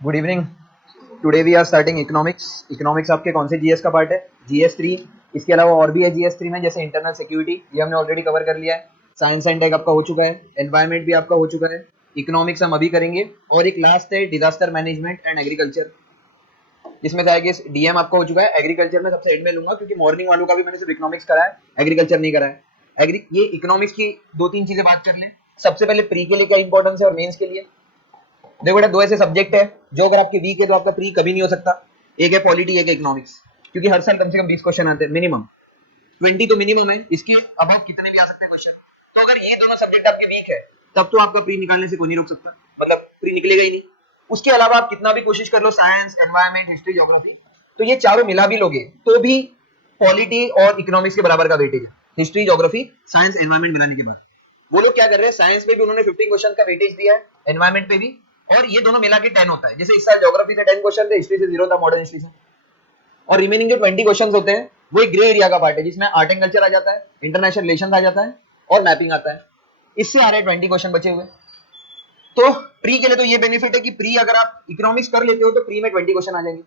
Good evening. Today we are starting economics. Economics आपके कौन से जीएस का पार्ट है? जीएस 3। इसके अलावा और भी है जीएस 3 में, जैसे इंटरनल सिक्योरिटी, ये हमने ऑलरेडी कवर कर लिया है। साइंस एंड टेक आपका हो चुका है। एनवायरमेंट भी आपका हो चुका है। इकोनॉमिक्स हम अभी करेंगे। और एक लास्ट है डिजास्टर मैनेजमेंट एंड एग्रीकल्चर, जिसमें क्या है कि डीएम आपका हो चुका है। एग्रीकल्चर में सबसे एंड में लूंगा, क्योंकि मॉर्निंग वालों का भी मैंने सिर्फ इकोनॉमिक्स करा है, एग्रीकल्चर नहीं करा है। ये इकोनॉमिक्स की दो तीन चीजें बात कर लें। सबसे पहले प्री के लिए क्या इंपॉर्टेंस है और मेंस के लिए। देखो बेटा, दो ऐसे सब्जेक्ट है जो अगर आपके वीक है तो आपका प्री कभी नहीं हो सकता। एक है पॉलिटी, एक है इकोनॉमिक्स, क्योंकि हर साल कम से कम 20 क्वेश्चन आते हैं मिनिमम। 20 तो मिनिमम है, इसके अब आप कितने भी आ सकते हैं क्वेश्चन। तो अगर ये दोनों सब्जेक्ट आपके वीक है तब तो आपका प्री निकालने से कोई नहीं रोक सकता, मतलब प्री निकलेगा ही नहीं। उसके अलावा आप कितना भी कोशिश कर लो, साइंस, एनवायरमेंट, हिस्ट्री, ज्योग्राफी, तो ये चारों मिला भी लोगे तो भी पॉलिटी और इकोनॉमिक्स के बराबर का वेटेज है। हिस्ट्री, ज्योग्राफी, साइंस, एनवायरमेंट मिलाने के बाद वो लोग क्या कर रहे हैं, साइंस में भी उन्होंने 15 क्वेश्चन का वेटेज दिया है, एनवायरमेंट पे भी, और ये दोनों मिला के 10 होता है। जैसे इस साल ज्योग्राफी से 10 क्वेश्चन थे, हिस्ट्री से 0 था, मॉडर्न हिस्ट्री से। और रिमेनिंग जो 20 क्वेश्चन होते हैं वो एक ग्रे एरिया का पार्ट है, जिसमें आर्ट एंड कल्चर आ जाता है, इंटरनेशनल रिलेशन आ जाता है और मैपिंग आता है। इससे आ रहे हैं 20 क्वेश्चन बचे हुए। तो प्री के लिए तो ये बेनिफिट है कि प्री अगर आप इकोनॉमिक्स कर लेते हो तो प्री में 20 क्वेश्चन आ जाएंगे।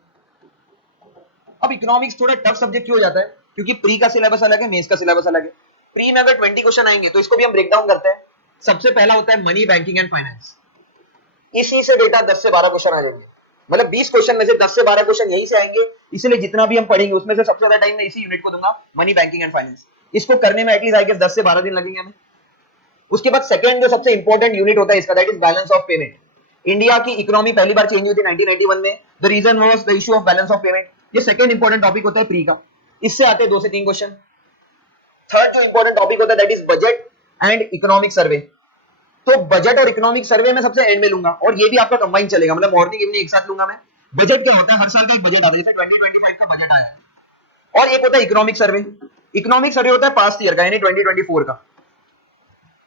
अब इकोनॉमिक्स थोड़ा टफ सब्जेक्ट क्यों हो जाता है, क्योंकि प्री का सिलेबस अलग है, मेंस का सिलेबस अलग है। प्री में अगर 20 क्वेश्चन आएंगे तो इसको भी हम ब्रेक डाउन करते हैं। सबसे पहला होता है मनी, बैंकिंग एंड फाइनेंस। इसी से बेटा 10 से 12 क्वेश्चन आ जाएंगे, मतलब 20 क्वेश्चन में से 10 से 12 क्वेश्चन यही से आएंगे। इसलिए जितना भी हम पढ़ेंगे उसमें से सबसे ज्यादा टाइम मैं इसी यूनिट को दूंगा, मनी, बैंकिंग एंड फाइनेंस। इसको करने में एटलीस्ट आई गेस 10 से 12 दिन लगेंगे हमें। उसके बाद सेकंड जो सबसे इंपॉर्टेंट यूनिट होता है इसका, that is balance of payment. India की इकोनॉमी पहली बार चेंज हुई थी 1991 में। The reason was the issue of balance of payment. ये सेकंड इंपॉर्टेंट टॉपिक होता है प्री का। इससे आते हैं 2 से 3 क्वेश्चन। थर्ड जो इंपॉर्टेंट टॉपिक होता है that is budget and economic survey. तो बजट और इकोनॉमिक सर्वे में सबसे एंड में लूंगा, और ये भी आपका कंबाइन चलेगा, मतलब मॉर्निंग इवनिंग एक साथ लूंगा मैं। बजट क्या होता है, हर साल का एक बजट आता है, जैसे 2025 का बजट आया है। और एक होता है इकोनॉमिक सर्वे। इकोनॉमिक सर्वे होता है पास्ट ईयर का, यानी 2024 का।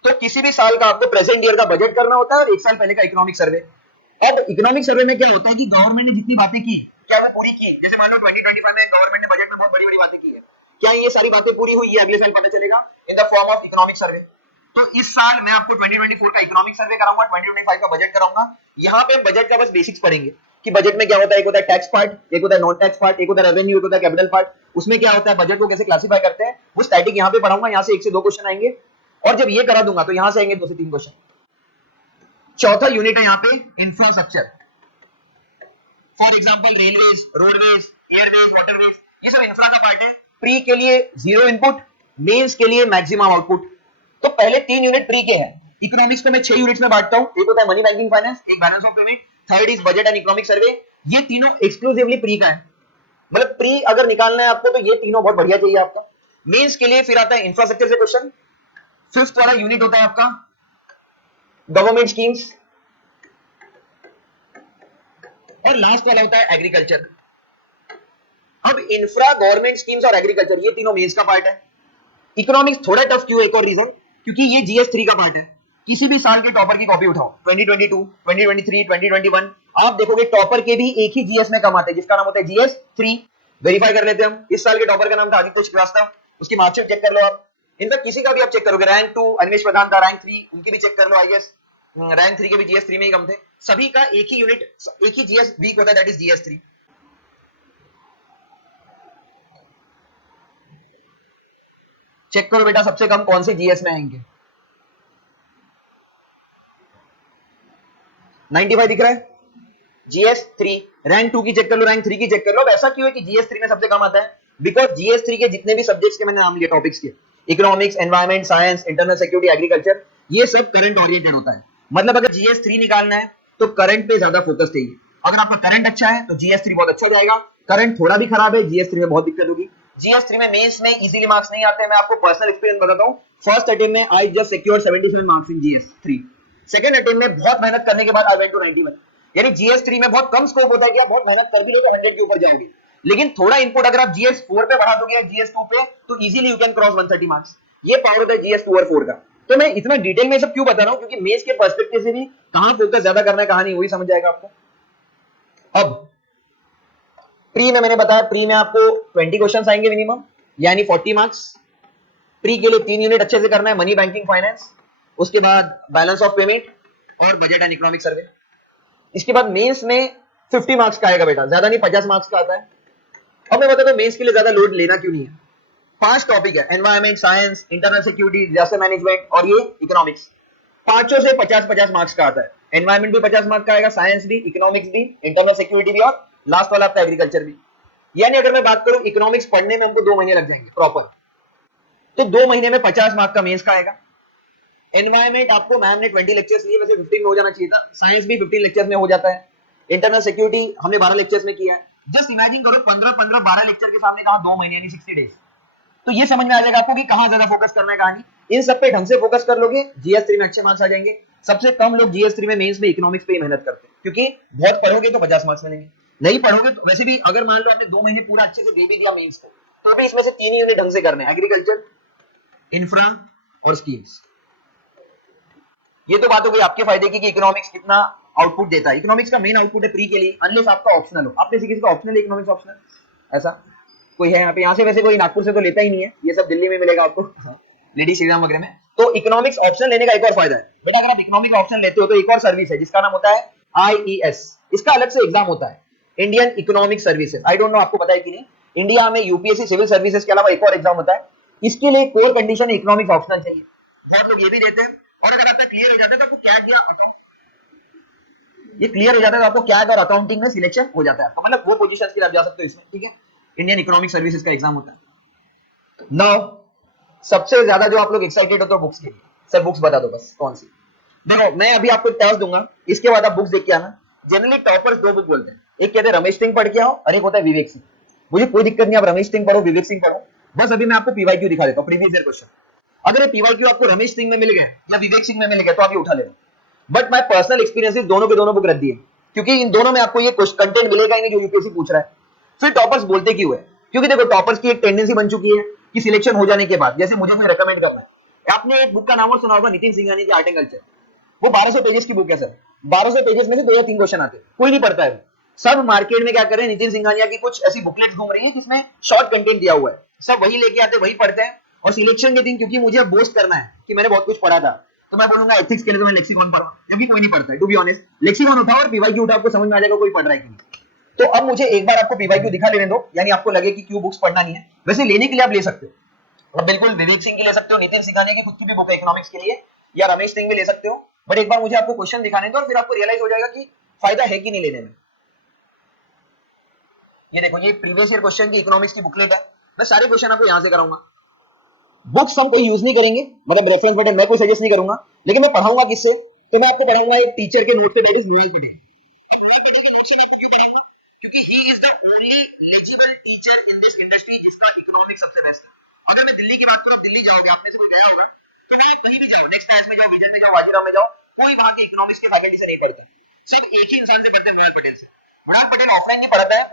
तो किसी भी साल का आपको प्रेजेंट ईयर का बजट करना होता है और एक साल पहले का इकोनॉमिक सर्वे। अब इकोनॉमिक सर्वे में क्या होता है कि गवर्नमेंट ने जितनी बातें की, क्या वो पूरी की? जैसे मान लो 2025 में गवर्नमेंट ने बजट में बहुत बड़ी बड़ी बातें की है, क्या ये सारी बातें पूरी हुई है अगले साल पता चलेगा in the form of economic survey. तो इस साल मैं आपको 2024 का इकोनॉमिक सर्वे कराऊंगा, 2025 का बजट कराऊंगा। यहाँ पे बजट का बस बेसिक्स पढ़ेंगे कि बजट में क्या होता है। एक होता है टैक्स पार्ट, एक होता है नॉन टैक्स पार्ट, एक होता है रेवेन्यू, एक होता है कैपिटल पार्ट। उसमें क्या होता है, बजट को कैसे क्लासिफाई करते हैं, वो स्टैटिक यहाँ पे पढ़ाऊंगा। यहाँ से 1 से 2 क्वेश्चन आएंगे, और जब ये करा दूंगा तो यहां से आएंगे 2 से 3 क्वेश्चन। चौथा यूनिट है यहाँ पे infrastructure. For example railways, roadways, Airways, waterways, ये सब इंफ्रा का पार्ट है। प्री के लिए 0 इनपुट, मेंस के लिए मैक्सिमम आउटपुट। तो पहले 3 यूनिट प्री के हैं। इकोनॉमिक्स को मैं 6 यूनिट्स में बांटता हूं। एक होता है मनी, बैंकिंग, फाइनेंस, एक balance of payment, third is budget and economic survey. ये तीनों एक्सक्लूसिवली प्री का है, मतलब प्री अगर निकालना है आपको तो ये तीनों बहुत बढ़िया चाहिए आपका। मेंस के लिए फिर आता है इंफ्रास्ट्रक्चर से क्वेश्चन। फिफ्थ वाला यूनिट होता है आपका गवर्नमेंट स्कीम्स, और लास्ट वाला होता है एग्रीकल्चर। अब इंफ्रा, गवर्नमेंट स्कीम्स और एग्रीकल्चर, ये तीनों मेंस का पार्ट है। इकोनॉमिक्स थोड़ा टफ क्यों है, एक और रीजन, क्योंकि ये जीएस 3 का पार्ट है। किसी भी साल के टॉपर की कॉपी उठाओ, 2022, 2023, 2021, आप देखोगे टॉपर के भी एक ही जीएस में कम आते हैं, जिसका नाम होता है जीएस 3। वेरीफाई कर लेते हैं हम। इस साल के टॉपर का नाम था आदित्य श्रीवास्तव, उसकी मार्कशीट चेक कर लो आप। इनफैक्ट किसी का भी आप चेक करोगे, रैंक 2 अनिमेश प्रधान था, रैंक 3 उनकी भी चेक कर लो। आई गेस रैंक 3 के भी जीएस 3 में ही कम थे। सभी का एक ही यूनिट, एक ही जीएस वीक होता है, दैट इज जीएस 3। चेक करो बेटा सबसे कम कौन से जीएस में आएंगे। 95 दिख रहा है, जीएस 3। रैंक 2 की चेक कर लो, रैंक 3 की चेक कर लो। अब ऐसा क्यों है कि जीएस 3 में सबसे कम आता है? बिकॉज जीएस 3 के जितने भी सब्जेक्ट्स के मैंने नाम लिए टॉपिक्स के, economics, environment, science, internal security, agriculture, ये सब करंट ओरिएंटेड होता है। मतलब अगर जीएस 3 निकालना है तो करंट पे ज्यादा फोकस चाहिए। अगर आपका करंट अच्छा है तो जीएस 3 बहुत अच्छा जाएगा। करंट थोड़ा भी खराब है, जीएस 3 में बहुत दिक्कत होगी। जीएस 3 में मेंस में इजीली मार्क्स नहीं आते हैं। मैं आपको पर्सनल एक्सपीरियंस बताता हूं। फर्स्ट अटेम्प्ट में I just secured 77 marks in GS 3। Second attempt में बहुत मेहनत करने के बाद आई वेंट टू 91। यानी जीएस 3 में बहुत कम स्कोप होता है कि आप बहुत मेहनत कर भी लो तो 100 के ऊपर जाओगे, लेकिन थोड़ा इनपुट अगर आप जीएस 4 पे बढ़ा दोगे, जीएस 2 पे, तो easily you can cross 130 marks. ये पावर होता है जीएस 2 और 4 का। तो मैं इतना डिटेल में सब क्यों बता रहा हूं, क्योंकि मेंस के पर्सपेक्टिव से भी कहां फोकस ज्यादा करना है कहां नहीं, वही समझ जाएगा आपको। अब प्री में मैंने बताया, प्री में आपको 20 क्वेश्चंस आएंगे मिनिमम, यानी 40 मार्क्स। प्री के लिए 3 यूनिट अच्छे से करना है, मनी, बैंकिंग, फाइनेंस, उसके बाद बैलेंस ऑफ पेमेंट और बजट एंड इकोनॉमिक सर्वे। इसके बाद मेंस में 50 मार्क्स का आएगा बेटा, ज्यादा नहीं, 50 मार्क्स का आता है। अब मैं बताता हूँ मेंस के लिए ज्यादा लोड लेना क्यों नहीं है। 5 टॉपिक है, environment, science, internal security, disaster management और ये इकोनॉमिक्स। पांचों से 50-50 मार्क्स का आता है। एनवायरमेंट भी 50 मार्क्स का आएगा, साइंस भी, इकोनॉमिक्स भी, इंटरनल सिक्योरिटी भी और लास्ट वाला आपका एग्रीकल्चर भी। यानी अगर मैं बात करूं इकोनॉमिक्स पढ़ने में हमको 2 महीने लग जाएंगे प्रॉपर, तो 2 महीने में 50 मार्क्स का मेंस का आएगा। एनवायरमेंट आपको मैम ने 20 लेक्चर्स लिए, वैसे 15 में हो जाना चाहिए था। साइंस भी 15 लेक्चर्स में हो जाता है। इंटरनल सिक्योरिटी हमने 12 लेक्चर्स में किया है। जस्ट इमेजिन करो 15-15 12 लेक्चर के सामने कहा 2 महीने यानी 60 डेज। तो ये समझ में आ जाएगा आपको कि कहां ज्यादा फोकस करना है, कहानी। इन सब पे ढंग से फोकस कर लोगे, जीएस3 में अच्छे मार्क्स आ जाएंगे। सबसे कम लोग जीएस3 में मेंस में इकोनॉमिक्स पे ही मेहनत करते हैं, क्योंकि बहुत पढ़ोगे तो 50 मार्क्स मिलेंगे, नहीं पढ़ोगे तो वैसे भी अगर मान लो आपने 2 महीने पूरा अच्छे से दे भी दिया मेंस को, तो भी इसमें से 3 ही यूनिट ढंग से करने हैं, एग्रीकल्चर, इंफ्रा और स्कीम्स। ये तो बात हो गई आपके फायदे की कि इकोनॉमिक्स कितना आउटपुट देता है। इकोनॉमिक्स का मेन आउटपुट है प्री के लिए, अनलेस आपका ऑप्शनल हो। आप किसी का ऑप्शनल इकोनॉमिक्स ऑप्शनल ऐसा कोई है यहाँ पे? यहाँ से वैसे कोई नागपुर से तो लेता ही नहीं है, ये सब दिल्ली में मिलेगा आपको, लेडी श्रीराम वगैरह में। तो इकोनॉमिक्स ऑप्शन लेने का एक और फायदा है बेटा, अगर आप इकोनॉमिक्स ऑप्शन लेते हो तो एक और सर्विस है जिसका नाम होता है आईईएस। इसका अलग से एग्जाम होता है, Indian economic services. I don't know आपको पता है कि नहीं, इंडिया में यूपीएससी सिविल सर्विसेज के अलावा एक और एग्जाम होता है। इसके लिए कोर कंडीशन इकोनॉमिक्स ऑप्शनल चाहिए, बहुत लोग ये भी देते हैं। और अगर आपका क्लियर हो जाता है तो आपको कैट या ये क्लियर हो जाता है तो आपको कैट और अकाउंटिंग में सिलेक्शन हो जाता है आपका, मतलब वो पोजीशंस के लिए आप जा सकते हो इसमें, ठीक है। इंडियन इकोनॉमिक सर्विसेज का एग्जाम होता है। नाउ सबसे ज्यादा जो आप लोग एक्साइटेड हो तो बुक्स के लिए, सर बुक्स बता दो बस कौन सी। देखो मैं अभी आपको टास्क दूंगा, इसके बाद आप बुक्स देख के आना। जनरली टॉपर्स 2 बुक बोलते हैं, एक कहते हैं रमेश सिंह पढ़ के आओ और एक होता है विवेक सिंह। मुझे कोई दिक्कत नहीं, आप रमेश सिंह पढ़ो, विवेक सिंह पढ़ो, बस अभी मैं आपको पीवाईक्यू दिखा देता हूँ, प्रीवियस ईयर क्वेश्चन। अगर ये पीवाईक्यू आपको रमेश सिंह में मिल गया या विवेक सिंह में मिल गया तो आप ये उठा लेना। बट माय पर्सनल एक्सपीरियंस दोनों के दोनों बुक रद्दी है, क्योंकि इन दोनों में आपको ये कंटेंट मिलेगा ही नहीं जो यूपीएससी पूछ रहा है। फिर टॉपर्स बोलते क्यों है? क्योंकि देखो टॉपर्स की एक टेंडेंसी बन चुकी है कि सिलेक्शन हो जाने के बाद जैसे मुझे कोई रेकमेंड करना है, आपने एक बुक का नाम और सुना होगा, नितिन सिंघानिया की आर्ट एंड कल्चर। वो 1200 पेजेस की बुक है सर, 1200 पेजेस में से 2 या 3 क्वेश्चन आते हैं, कोई नहीं पढ़ता है। सब मार्केट में क्या कर रहे हैं, नितिन सिंघानिया की कुछ ऐसी बुकलेट्स घूम रही है जिसमें शॉर्ट कंटेंट दिया हुआ है, सब वही लेके आते, वही पढ़ते हैं। और सिलेक्शन के दिन क्योंकि मुझे अब बोस्ट करना है कि मैंने बहुत कुछ पढ़ा था, तो मैं बोलूंगा एथिक्स के लिए तो मैं लेक्सिकॉन पढ़ो, जबकि कोई नहीं पढ़ता है। टू बी ऑनेस्ट, लेक्सिकॉन उठाओ और पीवाईक्यू उठाओ, आपको समझ में आ जाएगा कोई पढ़ रहा है कि नहीं। तो अब मुझे एक बार आपको पीवाईक्यू दिखा लेने दो, यानी आपको लगे कि क्यों बुक्स पढ़ना नहीं है। वैसे लेने के लिए आप ले सकते हो, आप बिल्कुल विवेक सिंह की ले सकते हो, नितिन सिंघानिया की खुद की भी बुक है इकोनॉमिक्स के लिए, या रमेश सिंह भी ले सकते हो। बट एक बार मुझे आपको क्वेश्चन दिखाने दो और फिर आपको रियलाइज हो जाएगा कि फायदा है कि नहीं लेने में। ये देखो, ये प्रीवियस ईयर क्वेश्चन की इकोनॉमिक्स की बुकलेट है, मैं सारे क्वेश्चन आपको यहां से कराऊंगा। बुक्स हम कोई यूज नहीं करेंगे, मतलब रेफरेंस बटन मैं कोई सजेस्ट नहीं करूंगा, लेकिन मैं पढ़ाऊंगा किससे? तो मैं आपको पढ़ाऊंगा एक टीचर के नोट से, that is Noel Patel. Noel Patel के नोट से मैं आपको क्यों पढ़ाऊंगा? क्योंकि he is the only legible teacher in this industry जिसका इकोनॉमिक्स सबसे बेस्ट है। अगर मैं दिल्ली की बात करूं, दिल्ली जाओगे, आप में से कोई गया होगा, तो मैं कहीं भी जाओ, नेक्स्ट टाइम में जाओ, विजन में जाओ, वाजीराव में जाओ, कोई वहां के इकोनॉमिक्स के फैकल्टी से नहीं पढ़ता, सब एक ही इंसान से पढ़ते हैं, नोएल पटेल से। नोएल पटेल ऑफलाइन नहीं पढ़ाता है,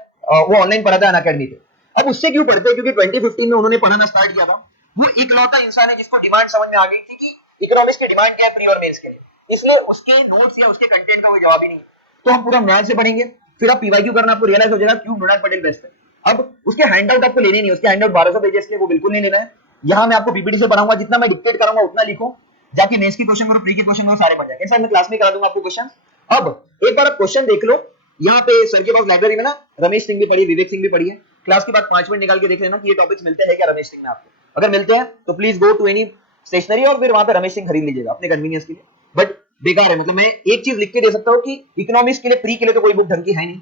वो ऑनलाइन पढ़ाता है अनअकैडमी पे। अब उससे क्यों पढ़ते हैं? क्योंकि 2015 में उन्होंने पढ़ाना स्टार्ट किया था। वो इकलौता इंसान है जिसको डिमांड समझ में आ गई थी कि इकोनॉमिक्स की डिमांड क्या है प्री और मेंस के लिए, इसलिए उसके नोट्स या उसके कंटेंट का कोई जवाब ही नहीं। तो हम पूरा नोएल से पढ़ेंगे, फिर आप पीवाईक्यू करना, आपको रियलाइज हो जाएगा क्यों नोएल पटेल बेस्ट है। अब उसके हैंडआउट आपको लेने नहीं, उसके हैंडआउट 1200 पेजेस के, वो बिल्कुल नहीं लेना है। यहाँ मैं आपको पीपीटी से पढ़ाऊंगा, जितना मैं डिक्टेट करूंगा उतना लिखो, जाके मेंस की क्वेश्चन करो, प्री के क्वेश्चन करो, सारे पढ़ जाएंगे। सर मैं क्लास में करा दूंगा आपको क्वेश्चन। अब एक बार आप क्वेश्चन देख लो, यहाँ पे सर के पास लाइब्रेरी में ना रमेश सिंह भी पढ़ी, विवेक सिंह भी पढ़ी है। क्लास के बाद 5 मिनट निकाल के देख लेना कि ये टॉपिक्स मिलते हैं क्या रमेश सिंह में आपको। अगर मिलते हैं तो please go to any stationery और फिर वहां पे रमेश सिंह खरीद लीजिएगा अपने कन्वीनियंस के लिए। बट बेकार है, मतलब मैं एक चीज लिख के दे सकता हूँ कि इकोनॉमिक्स के लिए प्री के लिए तो कोई बुक ढंग की है नहीं।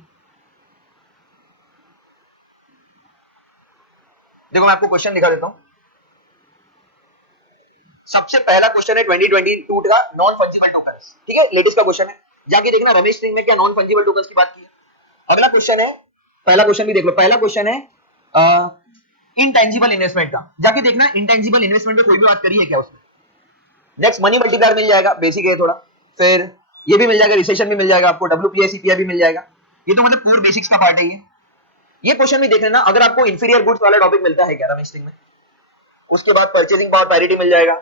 देखो मैं आपको क्वेश्चन दिखा देता हूँ। सबसे पहला क्वेश्चन है 2022 का नॉन फंजिबल टोकन्स, ठीक है, लेटेस्ट का क्वेश्चन है, जाके देखना रमेश सिंह में क्या नॉन फंजिबल टोकन्स की बात की है। अगला क्वेश्चन है, पहला क्वेश्चन भी देख लो, पहला क्वेश्चन है इनटेंजिबल इन्वेस्टमेंट का, जाके देखना इनटेंजिबल इन्वेस्टमेंट में कोई भी बात करी है क्या उसमें। नेक्स्ट मनी मल्टीप्लायर मिल जाएगा, बेसिक है थोड़ा, फिर ये भी मिल जाएगा, रिसेशन भी मिल जाएगा आपको, डब्ल्यूपीआई सीपीआई भी मिल जाएगा, ये तो मतलब पूरे बेसिक्स का पार्ट है ये क्वेश्चन भी देख लेना। अगर आपको इंफीरियर गुड्स वाला टॉपिक मिलता है क्या रमेश सिंह में, उसके बाद परचेसिंग पावर पैरिटी मिल जाएगा,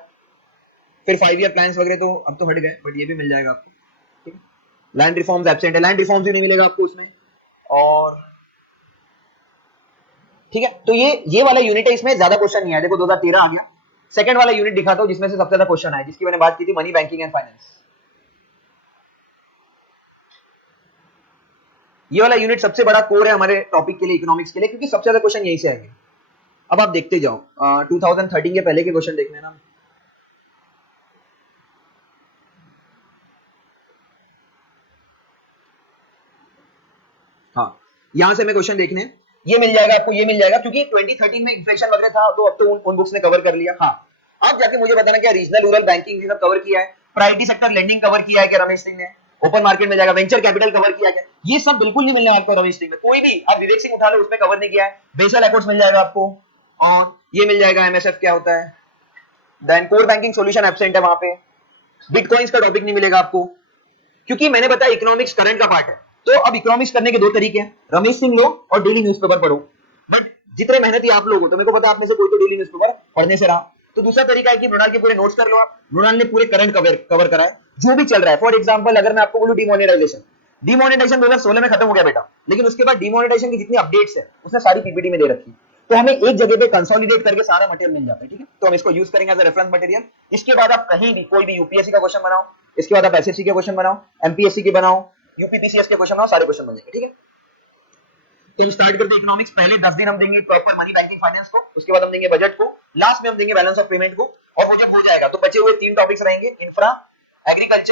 फिर 5 ईयर प्लान्स वगैरह तो अब तो हट गए, बट ये भी मिल जाएगा आपको, ठीक है। लैंड रिफॉर्म्स एब्सेंट है, लैंड रिफॉर्म्स भी नहीं मिलेगा आपको उसमें, और ठीक है। तो ये वाला यूनिट है, इसमें ज्यादा क्वेश्चन नहीं है। देखो 2013 आ गया, सेकंड वाला यूनिट दिखाता हूं जिसमें से सबसे ज्यादा क्वेश्चन आए, जिसकी मैंने बात की थी, मनी बैंकिंग एंड फाइनेंस। ये वाला यूनिट सबसे बड़ा कोर है हमारे टॉपिक के लिए, इकोनॉमिक्स के लिए, क्योंकि सबसे ज्यादा क्वेश्चन यहीं से आएंगे। अब आप देखते जाओ 2013 के पहले के क्वेश्चन देखने ना। हाँ, यहां से हमें क्वेश्चन देखने, ये मिल जाएगा आपको, ये मिल जाएगा, क्योंकि 2013 में इन्फ्लेशन वगैरह था, तो अब तो उन बुक्स ने कवर कर लिया। हाँ, अब जाके मुझे बताना क्या रीजनल रूरल बैंकिंग सब कवर किया है, प्रायोरिटी सेक्टर लेंडिंग कवर किया है क्या रमेश सिंह ने, ओपन मार्केट में जाएगा, वेंचर कैपिटल कवर किया क्या, ये सब बिल्कुल नहीं मिलने आपको रमेश सिंह में, कोई भी आप विवेक सिंह उठा लो उसमें कवर नहीं किया है। बेसल एफर्ट्स मिल जाएगा आपको, और ये मिल जाएगा एमएसएफ क्या होता है, then core banking solution absent है वहां पे, बिटकॉइंस का टॉपिक नहीं मिलेगा आपको, क्योंकि मैंने बताया इकोनॉमिक्स करंट का पार्ट है। तो अब इकोनॉमिक्स करने के दो तरीके हैं, रमेश सिंह लो और डेली न्यूज़पेपर पढ़ो, बट जितने मेहनती आप लोग हो, तो मेरे को पता है आप में से कोई तो डेली न्यूज़पेपर पढ़ने से रहा। तो दूसरा तरीका है कि मृणाल के पूरे नोट्स कर लो आप, मृणाल ने पूरे करंट कवर करा है जो भी चल रहा है। फॉर एग्जांपल अगर मैं आपको बोलूं डिमोनेटाइजेशन 2016 में खत्म हो गया बेटा, लेकिन उसके बाद डिमोनेटाइजेशन की जितनी अपडेट्स है उसने सारी पीपीटी में दे रखी, तो हमें एक जगह पे कंसोलिडेट करके सारा मटेरियल मिल जाता है, ठीक है। तो हम इसको यूज करेंगे एज अ रेफरेंस मटेरियल। इसके बाद आप कहीं भी कोई भी यूपीएससी का क्वेश्चन बनाओ, इसके बाद आप एसएससी के क्वेश्चन बनाओ, एमपीएससी के बनाओ, यूपीपीसीएस के क्वेश्चन बनाओ, सारे क्वेश्चन बन जाएंगे, ठीक है। तो हम स्टार्ट करते हैं इकोनॉमिक्स। पहले 10 दिन हम देंगे प्रॉपर मनी बैंकिंग फाइनेंस को, उसके बाद हम देंगे बजट को, लास्ट में हम देंगे बैलेंस ऑफ पेमेंट को, और वो जब हो जाएगा तो बचे हुए 3 टॉपिक्स रहेंगे, इंफ्रा, एग्रीकल्चर